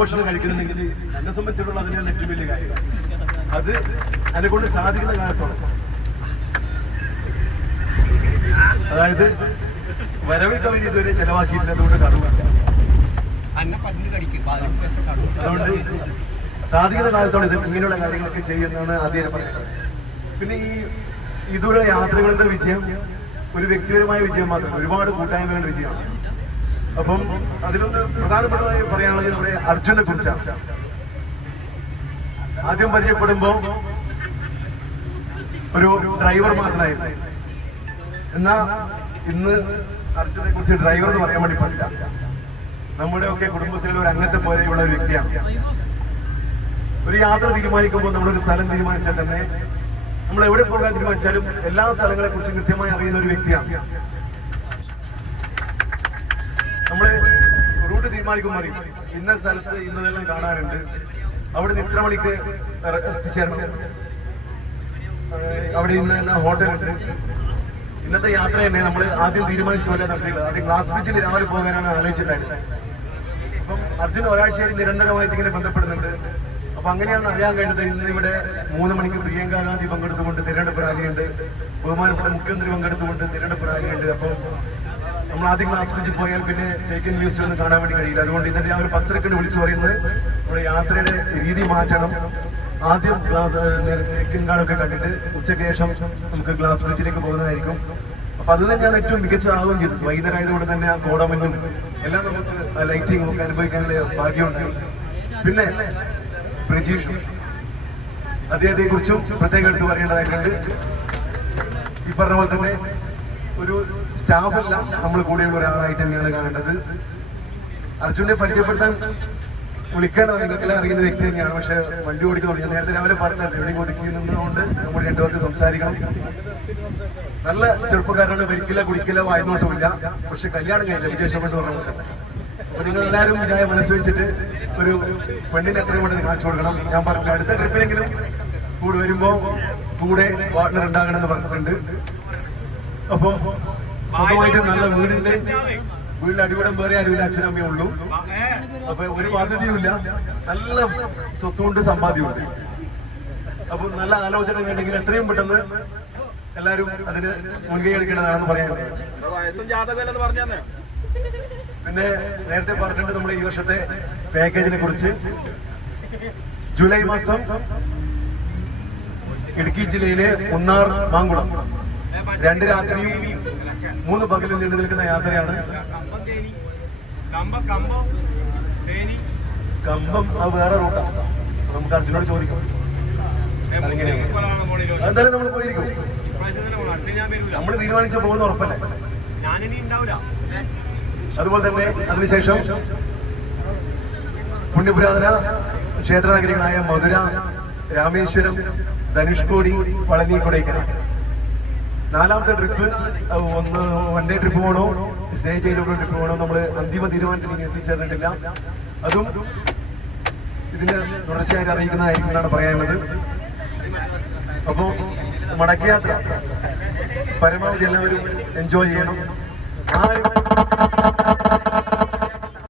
ഭക്ഷണം കഴിക്കുന്നുണ്ടെങ്കിൽ എന്നെ സംബന്ധിച്ചിട്ടുള്ള അതിനാണ് ഏറ്റവും വലിയ കാര്യം. അത് എന്നെ കൊണ്ട് സാധിക്കുന്ന കാലത്തോളം, അതായത് വരവ് കവിത ഇതുവരെ ചെലവാക്കിയിട്ടില്ല. അതുകൊണ്ട് കടമില്ല. അതുകൊണ്ട് സാധിക്കുന്ന കാലത്തോളം ഇത് ഇങ്ങനെയുള്ള കാര്യങ്ങളൊക്കെ ചെയ്യുന്നതാണ് ആദ്യം പറയുന്നത്. പിന്നെ ഈ ഇതുവരെ യാത്രകളുടെ വിജയം ഒരു വ്യക്തിപരമായ വിജയം മാത്രമല്ല, ഒരുപാട് കൂട്ടായ്മകളുടെ വിജയമാണ്. അപ്പം അതിലൊന്ന് പ്രധാനപ്പെട്ടതായി പറയാനുള്ളത് നമ്മുടെ അർജുനെ കുറിച്ചാണ്. ആദ്യം പരിചയപ്പെടുമ്പോ ഒരു ഡ്രൈവർ മാത്രമായിരുന്നു. എന്നാ ഇന്ന് അർജുനെ കുറിച്ച് ഡ്രൈവർ എന്ന് പറയാൻ വേണ്ടി പറ്റില്ല. നമ്മുടെ ഒക്കെ കുടുംബത്തിലെ ഒരു അംഗത്തെ പോലെയുള്ള ഒരു വ്യക്തിയാണ്. ഒരു യാത്ര തീരുമാനിക്കുമ്പോൾ നമ്മളൊരു സ്ഥലം തീരുമാനിച്ചാൽ തന്നെ, നമ്മൾ എവിടെ പോകാൻ തീരുമാനിച്ചാലും എല്ലാ സ്ഥലങ്ങളെ കുറിച്ച് കൃത്യമായി അറിയുന്ന ഒരു വ്യക്തിയാണ്. നമ്മള് റൂട്ട് തീരുമാനിക്കുമ്പോൾ അറിയും, ഇന്ന സ്ഥലത്ത് ഇന്നതെല്ലാം കാണാനുണ്ട്, അവിടെ നിന്ന് ഇത്ര മണിക്ക് എത്തിച്ചേരണം, അവിടെ ഇന്ന ഹോട്ടലുണ്ട്. ഇന്നത്തെ യാത്ര തന്നെ നമ്മൾ ആദ്യം തീരുമാനിച്ച പോലെ നടത്തിയുള്ളത്. ആദ്യം ഗ്ലാസ് ബ്രിഡ്ജിൽ രാവിലെ പോകാനാണ് ആലോചിച്ചിട്ടുണ്ടായിരുന്നത്. അപ്പം അർജുൻ ഒരാഴ്ചയിൽ നിരന്തരമായിട്ട് ഇങ്ങനെ ബന്ധപ്പെടുന്നുണ്ട്. അപ്പൊ അങ്ങനെയാണ് അറിയാൻ കഴിഞ്ഞത്. ഇന്ന് ഇവിടെ 3 മണിക്ക് പ്രിയങ്ക ഗാന്ധി പങ്കെടുത്തുകൊണ്ട് തിരഞ്ഞെടുപ്പ് റാലിയുണ്ട്, ബഹുമാനപ്പെട്ട മുഖ്യമന്ത്രി പങ്കെടുത്തുകൊണ്ട് തിരഞ്ഞെടുപ്പ് റാലിയുണ്ട്. അപ്പം നമ്മൾ ആദ്യം ഗ്ലാസ് ബ്രിഡ്ജിൽ പോയാൽ പിന്നെ തേക്കൻ മ്യൂസിയം ഒന്നും കാണാൻ വേണ്ടി കഴിയില്ല. അതുകൊണ്ട് ഇന്നലെ രാവിലെ 10:30 വിളിച്ചു പറയുന്നത് നമ്മുടെ യാത്രയുടെ രീതി മാറ്റണം. ആദ്യം തേക്കൻ കാടൊക്കെ കണ്ടിട്ട് ഉച്ചയ്ക്ക് ശേഷം നമുക്ക് ഗ്ലാസ് ബ്രിഡ്ജിലേക്ക് പോകുന്നതായിരിക്കും. അപ്പൊ അത് തന്നെയാണ് ഏറ്റവും മികച്ചതാവുകയും ചെയ്തത്. വൈകുന്നേരമായതുകൊണ്ട് തന്നെ ആ കോടമഞ്ഞും എല്ലാം നമുക്ക് ലൈറ്റിംഗ് ഒക്കെ അനുഭവിക്കാനുള്ള ഭാഗ്യമുണ്ട്. പിന്നെ പ്രജീഷ്, അദ്ദേഹത്തെ കുറിച്ചും പ്രത്യേകം എടുത്ത് പറയേണ്ടതായിട്ടുണ്ട്. ഈ പറഞ്ഞ പോലെ തന്നെ ഒരു സ്റ്റാഫല്ല, നമ്മൾ കൂടെയുള്ള ഒരാളായിട്ട് തന്നെയാണ് കാണേണ്ടത്. അർജുനെ പരിചയപ്പെടുത്താൻ വിളിക്കേണ്ടത് നിങ്ങൾക്കെല്ലാം അറിയുന്ന വ്യക്തി തന്നെയാണ്. പക്ഷെ വണ്ടി ഓടിക്കുന്നു. ഞാൻ നേരത്തെ രാവിലെ പറഞ്ഞത് എവിടെയും ഒതുക്കി നിന്നതുകൊണ്ട് നമ്മൾ രണ്ടുപേർക്ക് സംസാരിക്കണം. നല്ല ചെറുപ്പക്കാരനാണ്, ഭരിക്കില്ല കുടിക്കില്ല വായ്നോട്ടമില്ല. പക്ഷെ കല്യാണം കഴിഞ്ഞില്ല, വിജയശമെന്ന് പറഞ്ഞ. അപ്പൊ നിങ്ങൾ എല്ലാവരും വിചാര മനസ്സ് വെച്ചിട്ട് ഒരു പെണ്ണിന് എത്രയും വേണ്ടി കാണിച്ചു കൊടുക്കണം. ഞാൻ പറഞ്ഞു അടുത്ത ട്രിപ്പിനെങ്കിലും കൂടെ വരുമ്പോ കൂടെ പാർട്ട്ണർ ഉണ്ടാകണം എന്ന് പറഞ്ഞിട്ടുണ്ട്. അപ്പൊ സ്വന്തമായിട്ട് നല്ല വീടിന്റെ അടിപൊളി വേറെ ആരുമില്ല, അച്ഛനും അമ്മയേ ഉള്ളൂ. അപ്പൊ ഒരു ബാധ്യതയുമില്ല, നല്ല സ്വത്തുകൊണ്ട് സമ്പാദ്യമുണ്ട്. അപ്പൊ നല്ല ആലോചന വേണ്ടെങ്കിൽ എത്രയും പെട്ടെന്ന് എല്ലാവരും അതിന് മുൻകൈ എടുക്കേണ്ടതാണെന്ന് പറയാനുള്ളത്. പിന്നെ നേരത്തെ പറഞ്ഞിട്ടുണ്ട് നമ്മുടെ ഈ വർഷത്തെ പാക്കേജിനെ കുറിച്ച്. ജൂലൈ മാസം ഇടുക്കി ജില്ലയിലെ മുന്നാർ മാങ്കുളം 2 രാത്രിയും 3 പകലും നീണ്ടു നിൽക്കുന്ന യാത്രയാണ്. കമ്പം അത് വേറെ റൂട്ടാണ്. നമുക്ക് അർജുനോട് ചോദിക്കാം. എന്തായാലും നമ്മൾ പോയിരിക്കും. നമ്മൾ തീരുമാനിച്ച പോകുന്ന ഉറപ്പല്ലേ. അതുപോലെ തന്നെ അതിനുശേഷം പുണ്യപുരാതന ക്ഷേത്ര നഗരികളായ മധുര, രാമേശ്വരം, ധനുഷ്കോടി, പളനി, കൊടൈക്കനാൽ. 4ാമത്തെ ട്രിപ്പ് വൺ ഡേ ട്രിപ്പ് പോകണോ സ്റ്റേ ചെയ്തുകൊണ്ട് ട്രിപ്പ് പോകണോ, നമ്മൾ അന്തിമ തീരുമാനത്തിൽ ഇനി എത്തിച്ചേർന്നിട്ടില്ല. അതും ഇതിന് തുടർച്ചയായിട്ട് അറിയിക്കുന്നതായിരിക്കും എന്നാണ് പറയാനുള്ളത്. അപ്പോൾ മടക്കയാത്ര പരമാവധി എല്ലാവരും എൻജോയ് ചെയ്യണം. ആരും